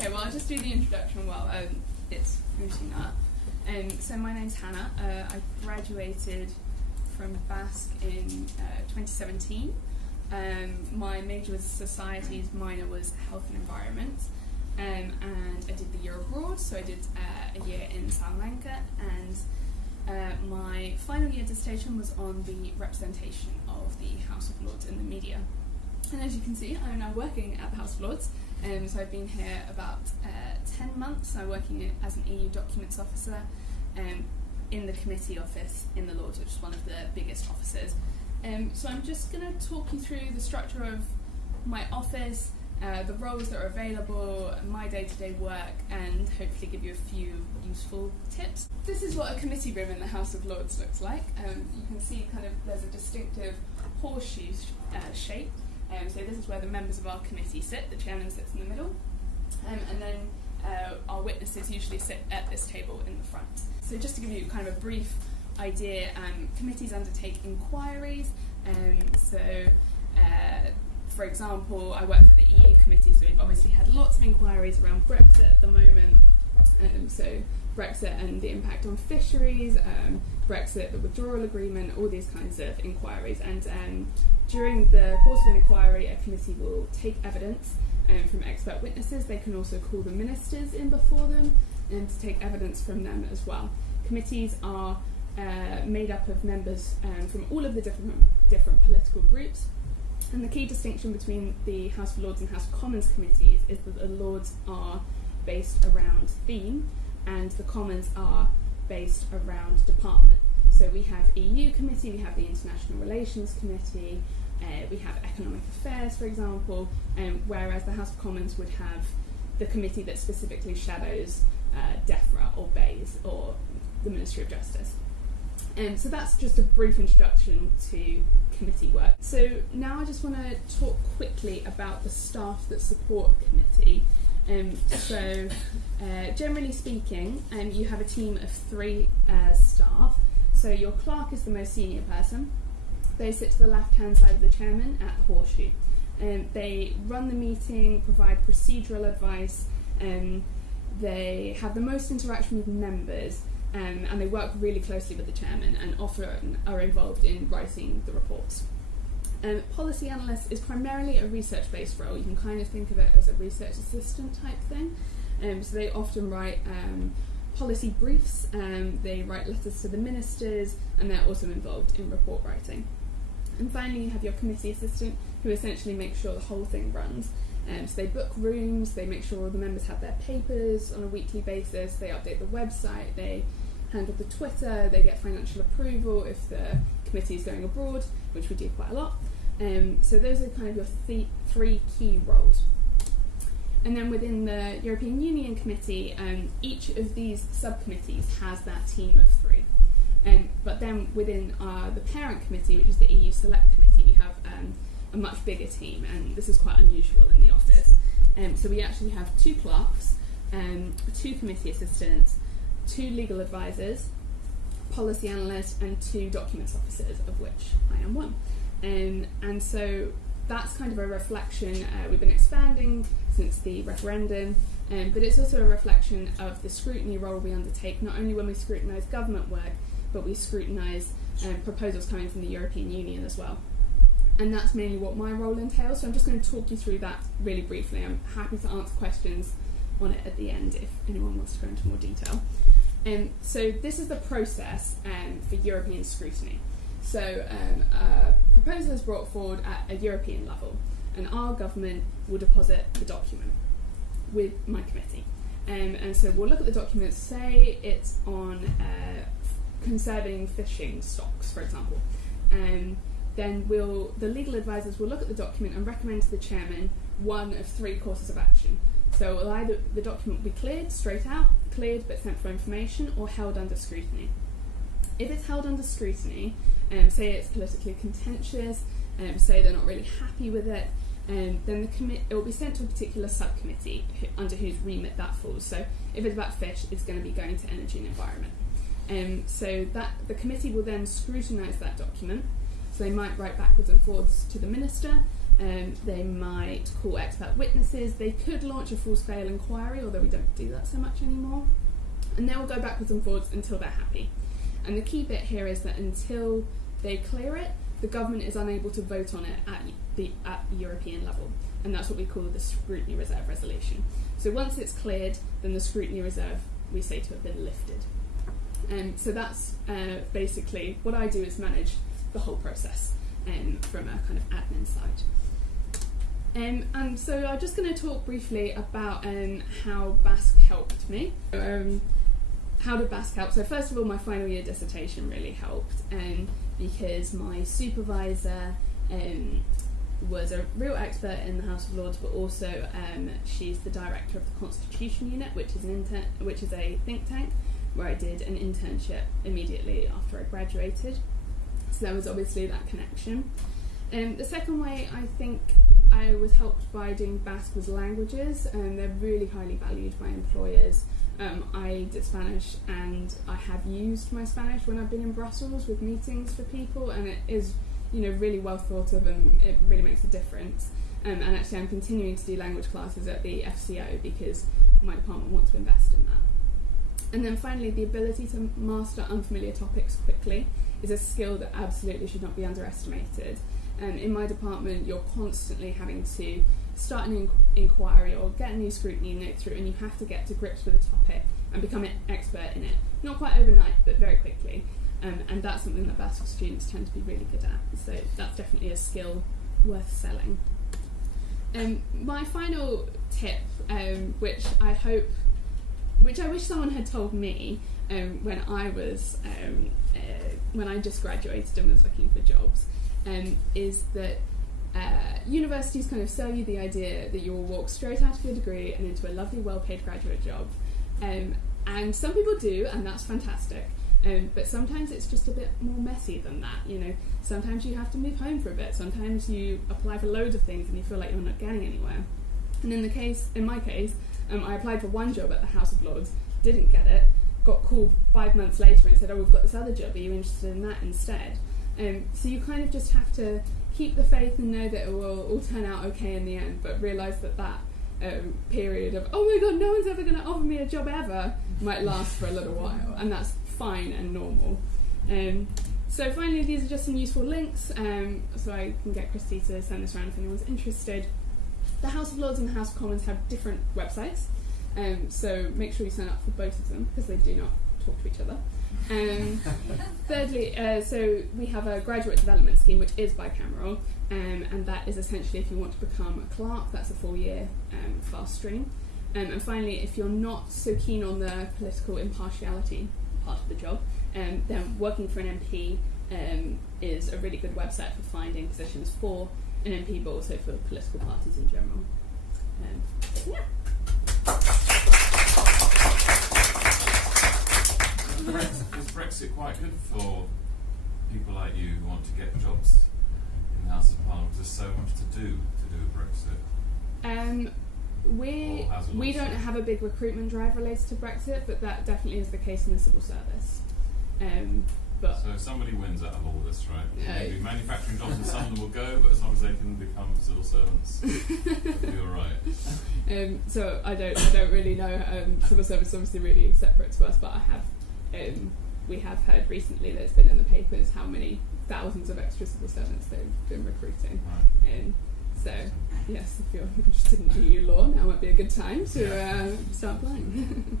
Okay, well, I'll just do the introduction while it's booting up. So my name's Hannah. I graduated from BASc in 2017. My major was societies, minor was health and environment. And I did the year abroad, so I did a year in Sri Lanka, and my final year dissertation was on the representation of the House of Lords in the media. And as you can see, I'm now working at the House of Lords, so I've been here about 10 months. I'm working as an EU documents officer in the committee office in the Lords, which is one of the biggest offices. So I'm just going to talk you through the structure of my office, the roles that are available, my day-to-day work, and hopefully give you a few useful tips. This is what a committee room in the House of Lords looks like. You can see there's a distinctive horseshoe shape. So this is where the members of our committee sit. The chairman sits in the middle, and then our witnesses usually sit at this table in the front. So just to give you kind of a brief idea, committees undertake inquiries. For example, I work for the EU committee, so we've obviously had lots of inquiries around Brexit at the moment. So Brexit and the impact on fisheries, Brexit, the withdrawal agreement, all these kinds of inquiries. And during the course of an inquiry, a committee will take evidence from expert witnesses. They can also call the ministers in before them and to take evidence from them as well. Committees are made up of members from all of the different political groups. And the key distinction between the House of Lords and House of Commons committees is that the Lords are based around theme and the Commons are based around department. So we have EU committee, we have the International Relations Committee, we have Economic Affairs, for example, whereas the House of Commons would have the committee that specifically shadows DEFRA or BASc or the Ministry of Justice. So that's just a brief introduction to committee work. So now I just want to talk quickly about the staff that support a committee. Generally speaking, you have a team of 3 staff. So your clerk is the most senior person. They sit to the left-hand side of the chairman at the horseshoe. They run the meeting, provide procedural advice, they have the most interaction with members, and they work really closely with the chairman and often are involved in writing the reports. Policy analyst is primarily a research-based role. You can kind of think of it as a research assistant type thing. So they often write policy briefs, they write letters to the ministers, and they're also involved in report writing. And finally, you have your committee assistant, who essentially makes sure the whole thing runs. So they book rooms, they make sure all the members have their papers on a weekly basis, they update the website, they handle the Twitter, they get financial approval if the committee is going abroad, which we do quite a lot. So those are kind of your 3 key roles. And then within the European Union Committee, each of these subcommittees has that team of 3. But then within the parent committee, which is the EU Select Committee, we have a much bigger team, and this is quite unusual in the office. So we actually have 2 clerks, 2 committee assistants, 2 legal advisors, policy analysts, and 2 documents officers, of which I am one. And so that's kind of a reflection. We've been expanding since the referendum, but it's also a reflection of the scrutiny role we undertake, not only when we scrutinise government work, but we scrutinise proposals coming from the European Union as well. And that's mainly what my role entails, so I'm just going to talk you through that really briefly. I'm happy to answer questions on it at the end if anyone wants to go into more detail. So this is the process for European scrutiny. So a proposal is brought forward at a European level, and our government will deposit the document with my committee. And so we'll look at the document, say it's on conserving fishing stocks, for example. Then the legal advisors will look at the document and recommend to the chairman one of 3 courses of action. So either the document will be cleared straight out, cleared but sent for information, or held under scrutiny. If it's held under scrutiny, say it's politically contentious, say they're not really happy with it, then it will be sent to a particular subcommittee under whose remit that falls. So if it's about fish, it's going to be going to energy and environment. So that the committee will then scrutinise that document. So they might write backwards and forwards to the minister, They might call expert witnesses. They could launch a full-scale inquiry, although we don't do that so much anymore. And they will go backwards and forwards until they're happy. And the key bit here is that until they clear it, the government is unable to vote on it at the European level. And that's what we call the scrutiny reserve resolution. So once it's cleared, then the scrutiny reserve, we say to have been lifted. So that's basically what I do, is manage the whole process from a kind of admin side. And so I'm just going to talk briefly about how BASc helped me. How did BASc help? So first of all, my final year dissertation really helped, because my supervisor was a real expert in the House of Lords, but also she's the director of the Constitution Unit, which is a think tank, where I did an internship immediately after I graduated. So there was obviously that connection. The second way I think I was helped by doing BASc was languages, and they're really highly valued by employers. I did Spanish, and I have used my Spanish when I've been in Brussels with meetings for people, and it is, really well thought of, and it really makes a difference. And actually I'm continuing to do language classes at the FCO because my department wants to invest in that. And then finally, the ability to master unfamiliar topics quickly is a skill that absolutely should not be underestimated. In my department, you're constantly having to start an inquiry or get a new scrutiny note through, and you have to get to grips with a topic and become an expert in it. Not quite overnight, but very quickly. And that's something that BASc students tend to be really good at. So that's definitely a skill worth selling. My final tip, which I wish someone had told me when I just graduated and was looking for jobs, is that universities kind of sell you the idea that you will walk straight out of your degree and into a lovely, well-paid graduate job. And some people do, and that's fantastic. But sometimes it's just a bit more messy than that. Sometimes you have to move home for a bit. Sometimes you apply for loads of things and you feel like you're not getting anywhere. And in my case, I applied for one job at the House of Lords, didn't get it, got called 5 months later and said, "Oh, we've got this other job, are you interested in that instead?" So you kind of just have to keep the faith and know that it will all turn out okay in the end, but realise that period of, oh my god, no one's ever going to offer me a job ever, might last for a little while, and that's fine and normal. So finally, these are just some useful links, so I can get Christy to send this around if anyone's interested. The House of Lords and the House of Commons have different websites, so make sure you sign up for both of them, because they do not talk to each other. Thirdly, so we have a graduate development scheme which is bicameral, and that is essentially if you want to become a clerk, that's a 4-year fast stream. And finally, if you're not so keen on the political impartiality part of the job, then working for an MP is a really good website for finding positions for an MP, but also for political parties in general. Yeah. Is Brexit quite good for people like you who want to get jobs in the House of Parliament? There's so much to do with Brexit. We don't have a big recruitment drive related to Brexit, but that definitely is the case in the civil service. So if somebody wins out of all this, right? Maybe manufacturing jobs and some of them will go, but as long as they can become civil servants, they'll be all right. So I don't really know. Civil service is obviously really separate to us, but I have. We have heard recently that it's been in the papers how many thousands of extra civil servants they've been recruiting. Right. So yes, if you're interested in EU law, now might be a good time to start applying.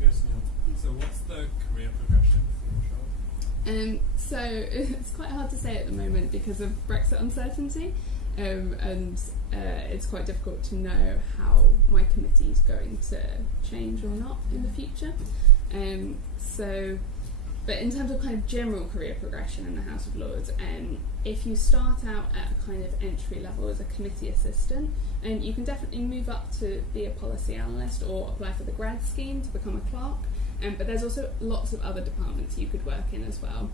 Yes, Neil. So what's the career progression for your job? So it's quite hard to say at the moment because of Brexit uncertainty, and it's quite difficult to know how my committee is going to change or not in the future. But in terms of kind of general career progression in the House of Lords, if you start out at a kind of entry level as a committee assistant, you can definitely move up to be a policy analyst or apply for the grad scheme to become a clerk. But there's also lots of other departments you could work in as well.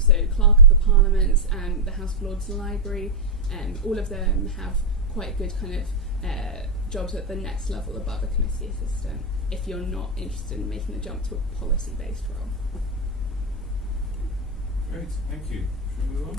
So Clerk of the Parliament and the House of Lords Library, all of them have quite good kind of jobs at the next level above a committee assistant if you're not interested in making the jump to a policy-based role. Great, thank you. Should we move on?